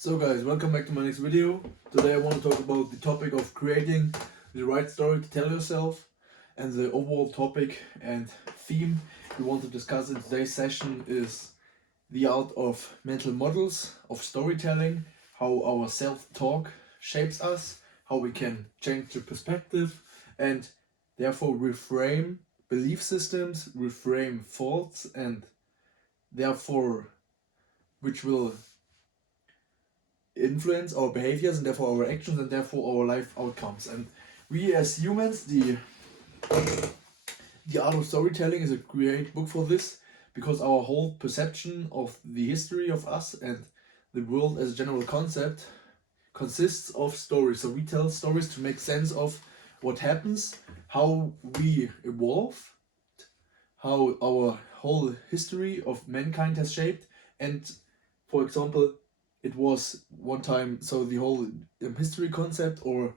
So guys, welcome back to my next video. Today I want to talk about the topic of creating the right story to tell yourself, and the overall topic and theme we want to discuss in today's session is the art of mental models of storytelling, how our self-talk shapes us, how we can change the perspective and therefore reframe belief systems, reframe thoughts, and therefore which will influence our behaviors and therefore our actions and therefore our life outcomes. And we as humans, the art of storytelling is a great book for this, because our whole perception of the history of us and the world as a general concept consists of stories. So we tell stories to make sense of what happens, how we evolve, how our whole history of mankind has shaped. And for example, it was one time, so the whole history concept, or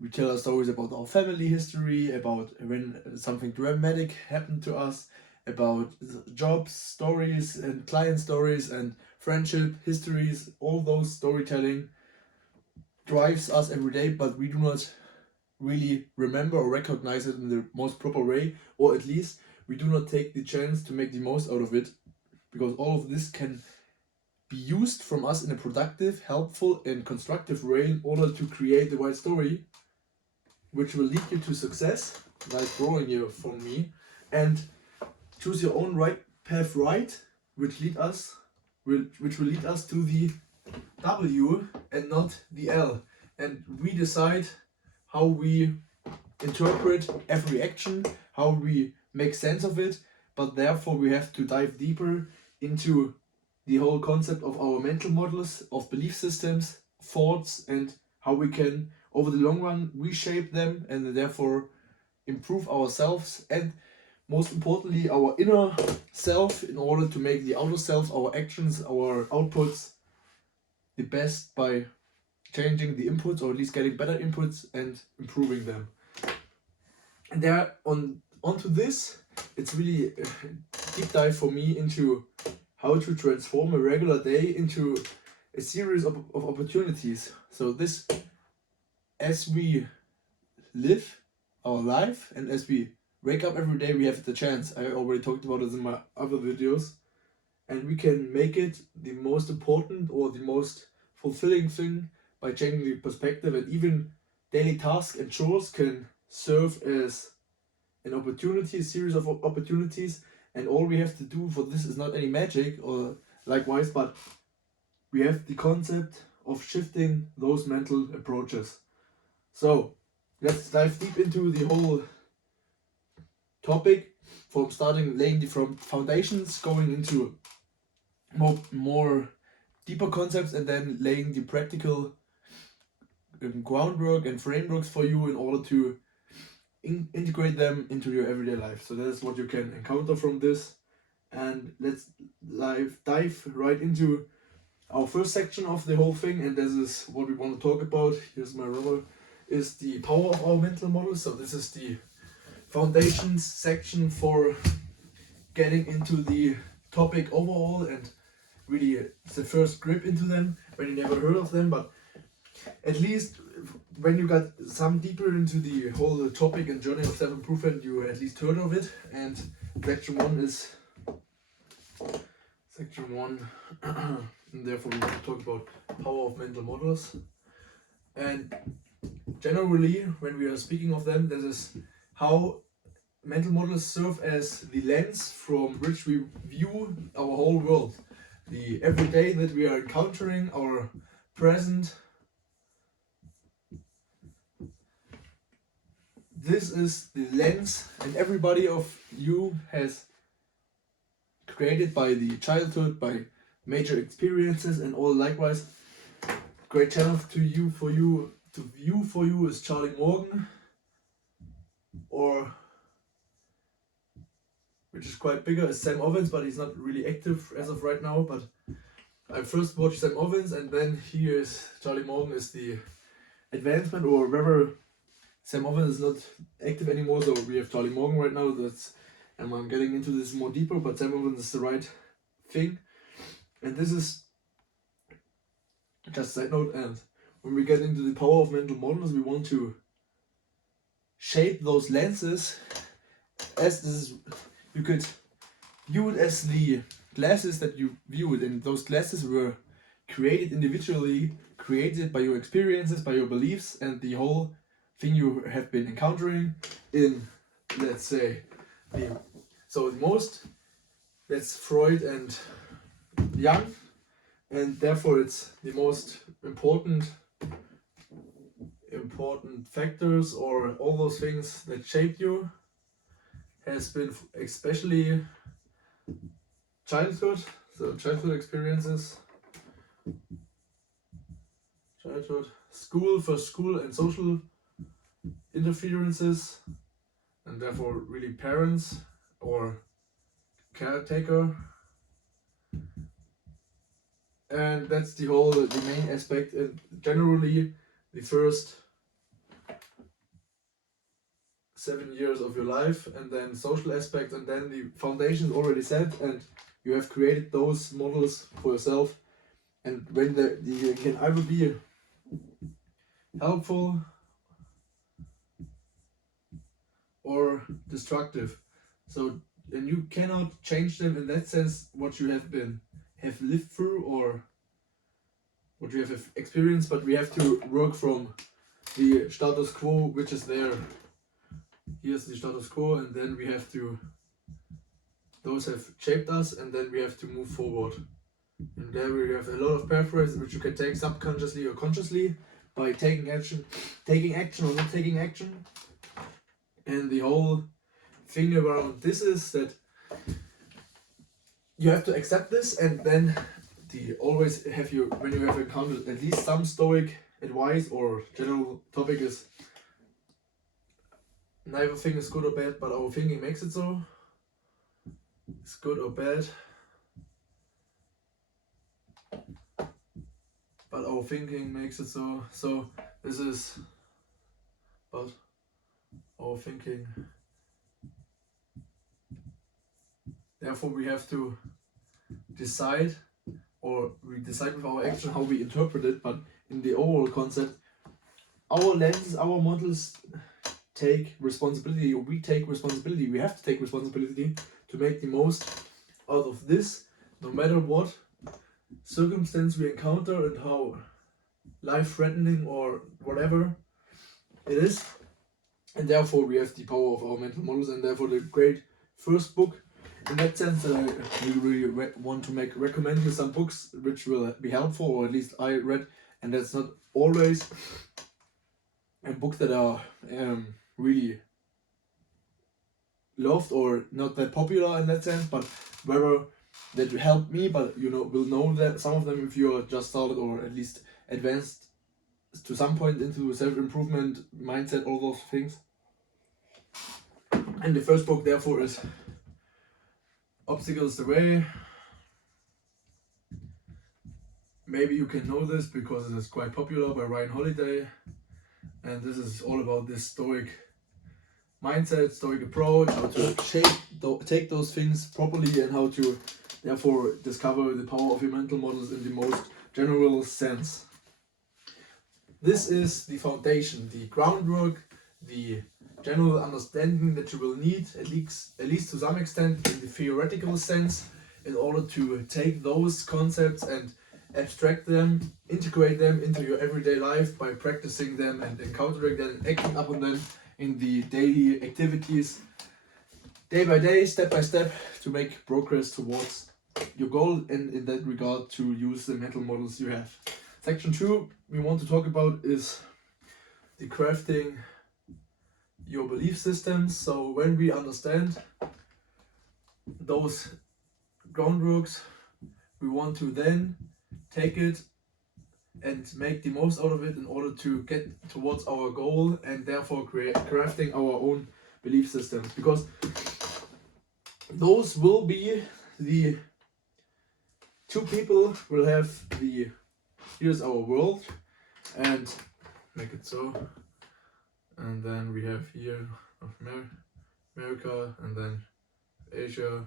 we tell our stories about our family history, about when something dramatic happened to us, about jobs stories and client stories and friendship histories. All those storytelling drives us every day, but we do not really remember or recognize it in the most proper way, or at least we do not take the chance to make the most out of it, because all of this can be used from us in a productive, helpful and constructive way in order to create the right story which will lead you to success, like drawing here from me, and choose your own right path, which will lead us to the W and not the L. And we decide how we interpret every action, how we make sense of it, but therefore we have to dive deeper into the whole concept of our mental models, of belief systems, thoughts, and how we can, over the long run, reshape them and therefore improve ourselves and, most importantly, our inner self, in order to make the outer self, our actions, our outputs, the best by changing the inputs, or at least getting better inputs and improving them. And there onto this, it's really a deep dive for me into how to transform a regular day into a series of opportunities. So this, as we live our life and as we wake up every day, we have the chance. I already talked about this in my other videos, and we can make it the most important or the most fulfilling thing by changing the perspective. And even daily tasks and chores can serve as an opportunity, a series of opportunities. And all we have to do for this is not any magic or likewise, but we have the concept of shifting those mental approaches. So let's dive deep into the whole topic, from starting laying the foundations, going into more deeper concepts, and then laying the practical groundwork and frameworks for you in order to integrate them into your everyday life. So that is what you can encounter from this. And let's dive right into our first section of the whole thing, and this is what we want to talk about. Here's my rubber, is the power of our mental models. So this is the foundations section for getting into the topic overall, and really it's the first grip into them when you never heard of them, but at least when you got some deeper into the whole topic and journey of self-improvement, you at least heard of it. And section 1 is section 1 and therefore we want to talk about power of mental models. And generally, when we are speaking of them, this is how mental models serve as the lens from which we view our whole world, the everyday that we are encountering, our present. This is the lens, and everybody of you has created by the childhood, by major experiences and all likewise. Great channel to view for you is Charlie Morgan, or which is quite bigger, is Sam Ovens, but he's not really active as of right now. But I first watched Sam Ovens, and then here is Charlie Morgan is the advancement, or rather Sam Ovens is not active anymore, so we have Charlie Morgan right now. And I'm getting into this more deeper, but Sam Ovens is the right thing. And this is Just side note, and when we get into the power of mental models, we want to shape those lenses as this is, you could view it as the glasses that you view it, and those glasses were created individually, created by your experiences, by your beliefs, and the whole thing you have been encountering in, let's say, so most, that's Freud and Jung, and therefore it's the most important factors, or all those things that shaped you, has been especially childhood, so childhood experiences, school and social interferences, and therefore really parents or caretaker, and that's the main aspect, and generally the first 7 years of your life, and then social aspect, and then the foundation is already set, and you have created those models for yourself, and when they can either be helpful or destructive. So, and you cannot change them in that sense, what you have lived through or what you have experienced, but we have to work from the status quo which is there. Here's the status quo, and then we have to, those have shaped us, and then we have to move forward. And there we have a lot of pathways which you can take subconsciously or consciously by taking action or not taking action. And the whole thing around this is that you have to accept this, and then always have you, when you have encountered at least some stoic advice or general topic, is neither thing is good or bad, but our thinking makes it so. It's good or bad, but our thinking makes it so. So this is, but our thinking. Therefore we have to decide, or we decide with our action how we interpret it, but in the overall concept, our lenses, our models take responsibility, or we take responsibility, we have to take responsibility to make the most out of this, no matter what circumstance we encounter and how life-threatening or whatever it is. And therefore we have the power of our mental models, and therefore the great first book in that sense that I really want to recommend you some books which will be helpful, or at least I read, and that's not always a book that are really loved or not that popular in that sense, but whether that helped me, but you know, will know that some of them, if you are just started or at least advanced to some point into self-improvement mindset, all those things. And the first book therefore is Obstacles the Way. Maybe you can know this because it is quite popular, by Ryan Holiday, and this is all about this stoic mindset, stoic approach, how to take those things properly, and how to therefore discover the power of your mental models in the most general sense. This is the foundation, the groundwork, the general understanding that you will need, at least to some extent in the theoretical sense, in order to take those concepts and abstract them, integrate them into your everyday life by practicing them and encountering them and acting upon them in the daily activities, day by day, step by step, to make progress towards your goal, and in that regard to use the mental models you have. Section 2 we want to talk about is the crafting your belief systems. So when we understand those groundworks, we want to then take it and make the most out of it in order to get towards our goal, and therefore crafting our own belief systems, because those will be the two people will have the, here's our world, and make it so, and then we have here of America, and then Asia,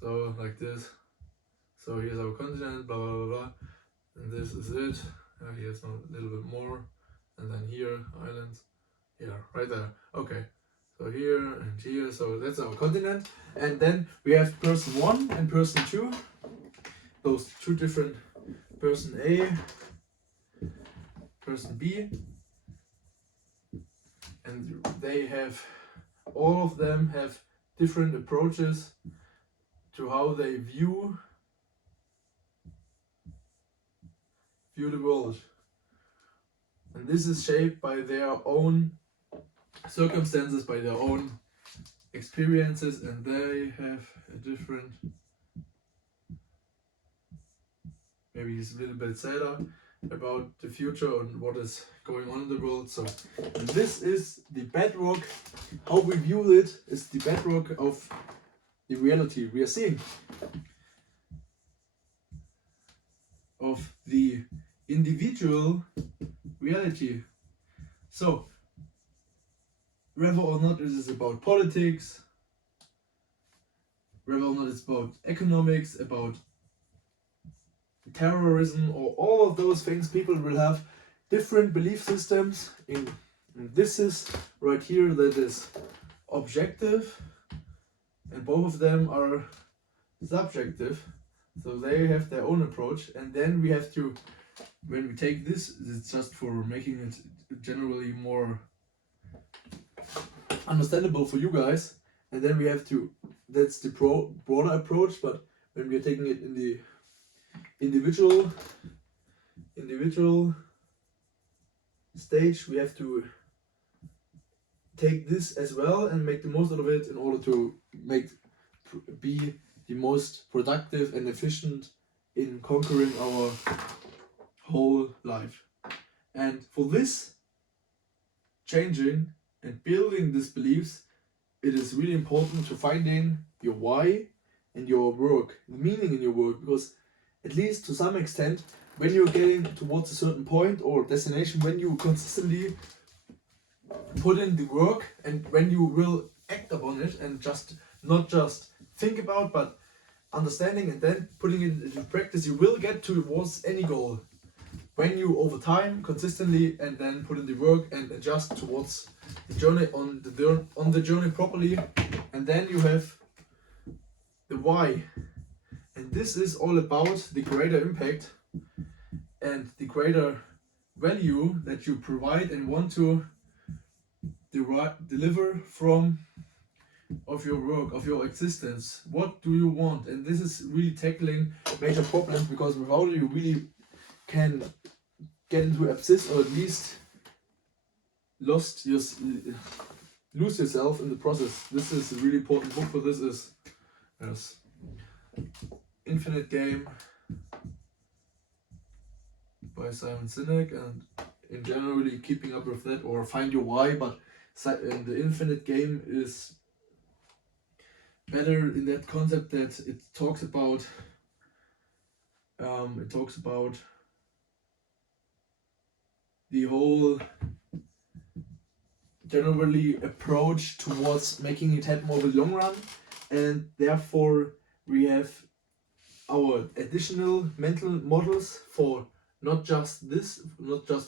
so like this, So here's our continent, blah blah blah blah, and this is it. Here's a little bit more, and then here islands, yeah, right there. Okay, so here and here, so that's our continent, and then we have person 1 and person 2, those two different, person A, person B, and they have, all of them have different approaches to how they view the world, and this is shaped by their own circumstances, by their own experiences, and they have a different, maybe it's a little bit sadder about the future and what is going on in the world. So this is the bedrock, how we view it is the bedrock of the reality we are seeing, of the individual reality. So whether or not it is about politics, whether or not it's about economics, about terrorism, or all of those things, people will have different belief systems in, and this is right here that is objective, and both of them are subjective, so they have their own approach. And then we have to, when we take this, it's just for making it generally more understandable for you guys, and then we have to, that's the broader approach, but when we are taking it in the individual stage, we have to take this as well and make the most out of it in order to be the most productive and efficient in conquering our whole life. And for this changing and building these beliefs, it is really important to find in your why and your work, the meaning in your work, because at least to some extent, when you're getting towards a certain point or destination, when you consistently put in the work and when you will act upon it and not just think about, but understanding and then putting it into practice, you will get towards any goal. When you over time consistently and then put in the work and adjust towards the journey, on the journey properly, and then you have the why. And this is all about the greater impact and the greater value that you provide and want to deliver from of your work, of your existence. What do you want? And this is really tackling major problems, because without it you really can get into abscess, or at least lose yourself in the process. This is a really important book for this. Is yes, Infinite Game by Simon Sinek, and in generally keeping up with that, or Find Your Why. But the Infinite Game is better in that concept that it talks about the whole generally approach towards making it happen over the long run, and therefore we have our additional mental models for not just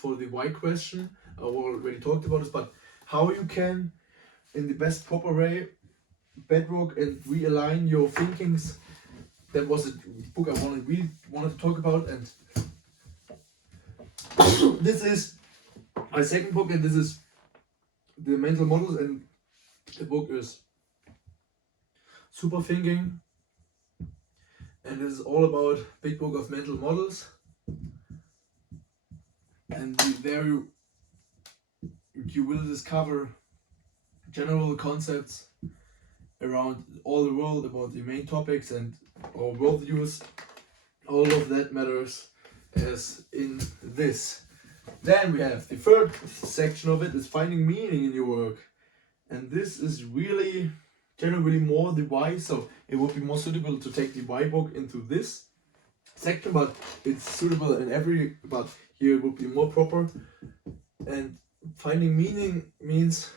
for the why question, I already talked about this, but how you can in the best proper way bedrock and realign your thinkings. That was a book I really wanted to talk about, and this is my second book, and this is the mental models, and the book is Super Thinking, and this is all about big book of mental models. And there you will discover general concepts around all the world, about the main topics and our worldviews. All of that matters as in this. Then we have the third section of it is finding meaning in your work, and this is really generally more the why, so it would be more suitable to take the why book into this section, but it's suitable in every, but here it would be more proper. And finding meaning means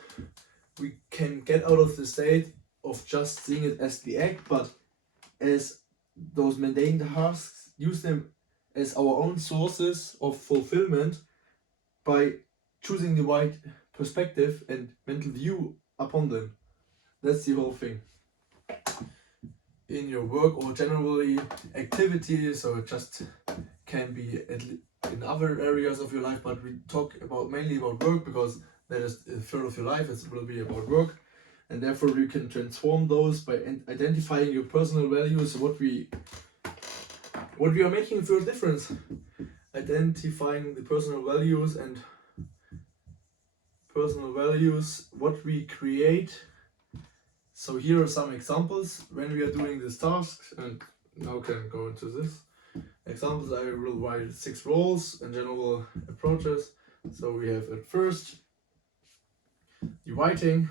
we can get out of the state of just seeing it as the act, but as those mundane tasks, use them as our own sources of fulfillment by choosing the right perspective and mental view upon them. That's the whole thing. In your work or generally activities, so it just can be in other areas of your life, but we talk about mainly about work because that is a third of your life. It will be about work, and therefore you can transform those by identifying your personal values, what we are making for a difference. Identifying the personal values and what we create. So here are some examples when we are doing this task, and now can go into this. Examples, I will write 6 roles and general approaches. So we have at first the writing.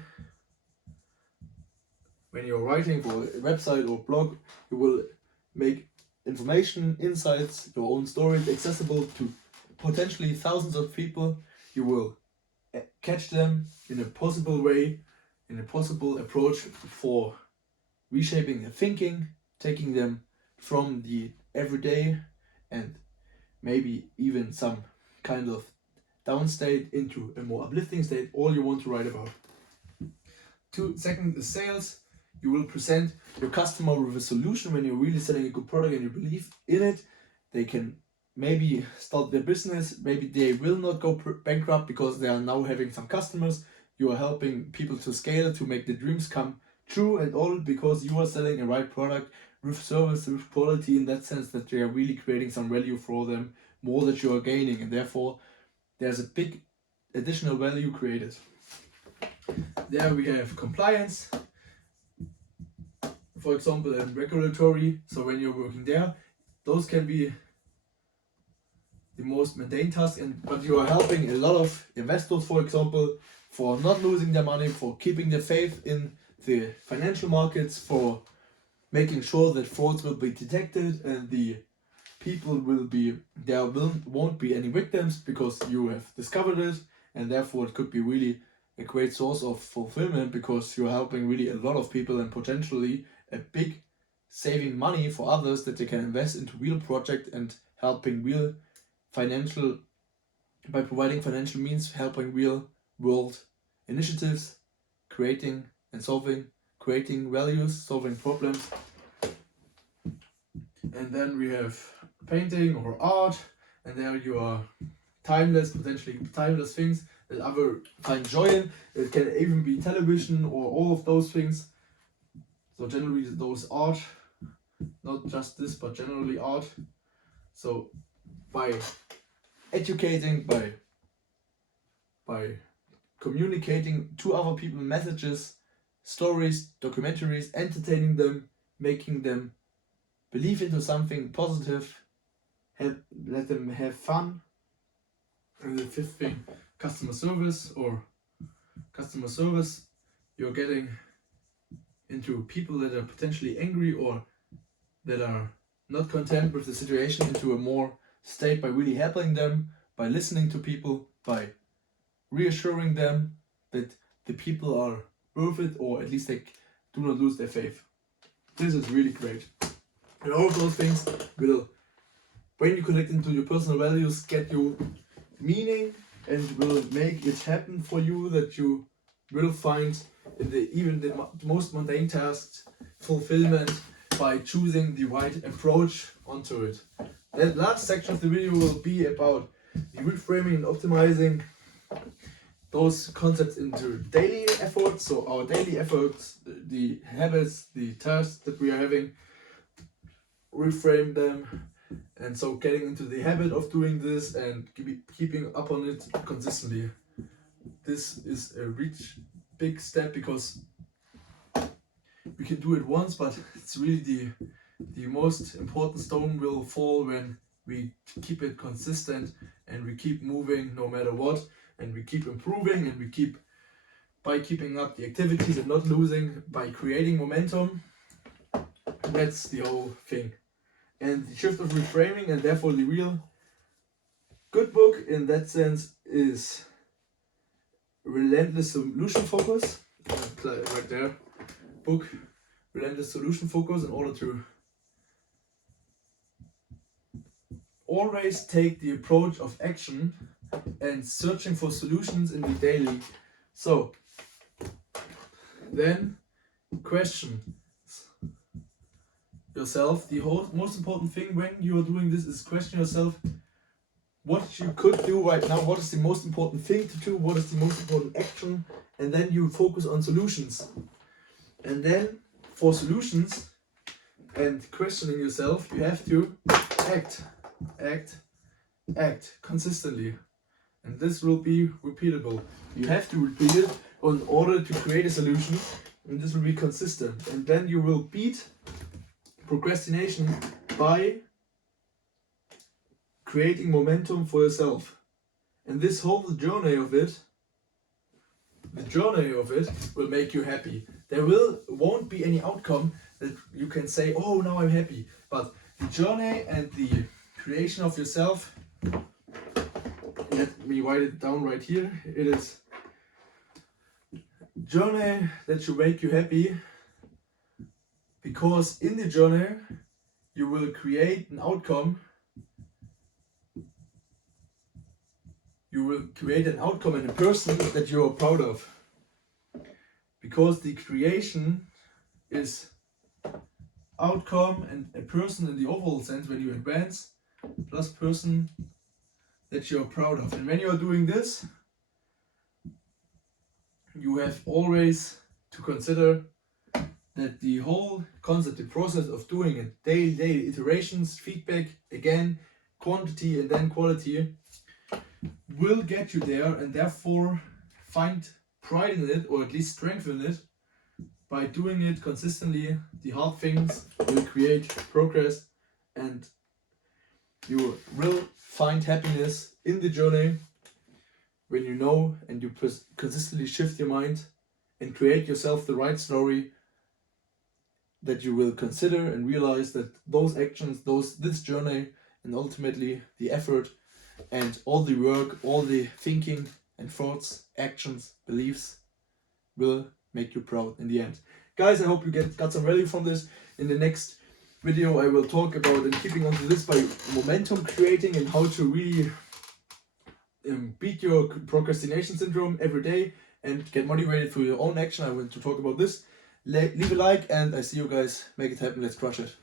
When you're writing for a website or blog, you will make information, insights, your own stories accessible to potentially thousands of people. You will catch them in a possible way, in a possible approach for reshaping their thinking, taking them from the everyday and maybe even some kind of down state into a more uplifting state, all you want to write about. Second is sales. You will present your customer with a solution when you're really selling a good product and you believe in it. They can maybe start their business, maybe they will not go bankrupt because they are now having some customers. You are helping people to scale, to make the dreams come true, and all because you are selling a right product with service, with quality, in that sense that they are really creating some value for them, more that you are gaining, and therefore there's a big additional value created. There we have compliance, for example, and regulatory. So when you're working there, those can be the most mundane task, but you are helping a lot of investors, for example, for not losing their money, for keeping their faith in the financial markets, for making sure that frauds will be detected and the people won't be any victims because you have discovered it, and therefore it could be really a great source of fulfillment because you're helping really a lot of people and potentially a big saving money for others that they can invest into real project and helping real financial, by providing financial means, helping real world initiatives, creating values, solving problems. And then we have painting or art, and there you are potentially timeless things that other find joy in. It can even be television or all of those things. So generally those art, not just this, but generally art. So by educating, by communicating to other people messages, stories, documentaries, entertaining them, making them believe into something positive, let them have fun. And the fifth thing, customer service. You're getting into people that are potentially angry or that are not content with the situation into a more state by really helping them, by listening to people, by reassuring them that the people are worth it, or at least they do not lose their faith. This is really great. And all of those things will, when you connect into your personal values, get you meaning and will make it happen for you that you will find in the most mundane tasks fulfillment by choosing the right approach onto it. The last section of the video will be about the reframing and optimizing those concepts into daily efforts. So our daily efforts, the habits, the tasks that we are having, reframe them, and so getting into the habit of doing this and keeping up on it consistently. This is a big step because we can do it once, but it's really the most important stone will fall when we keep it consistent and we keep moving no matter what, and we keep improving, and we keep by keeping up the activities and not losing, by creating momentum. That's the whole thing. And the shift of reframing, and therefore the real good book in that sense, is Relentless Solution Focus. Right there, book, Relentless Solution Focus, in order to always take the approach of action and searching for solutions in the daily. So then question yourself, the most important thing when you are doing this is question yourself what you could do right now, what is the most important thing to do, what is the most important action, and then you focus on solutions. And then for solutions and questioning yourself, you have to act consistently. And this will be repeatable. You have to repeat it in order to create a solution, and this will be consistent. And then you will beat procrastination by creating momentum for yourself. And this whole journey of it will make you happy. There won't be any outcome that you can say, oh, now I'm happy. But the journey and the creation of yourself, let me write it down right here. It is journey that should make you happy, because in the journey you will create an outcome. You will create an outcome and a person that you are proud of. Because the creation is outcome and a person in the overall sense when you advance, plus person that you are proud of. And when you are doing this, you have always to consider that the whole concept, the process of doing it, daily iterations, feedback, again, quantity and then quality, will get you there, and therefore find pride in it, or at least strengthen it by doing it consistently. The hard things will create progress, and you will find happiness in the journey when you know and you consistently shift your mind and create yourself the right story that you will consider and realize that those actions, this journey, and ultimately the effort and all the work, all the thinking and thoughts, actions, beliefs will make you proud in the end. Guys, I hope you got some value from this. In the next video I will talk about, and keeping on to this, by momentum creating and how to really beat your procrastination syndrome every day and get motivated through your own action. I want to talk about this. Leave a like, and I see you guys. Make it happen. Let's crush it.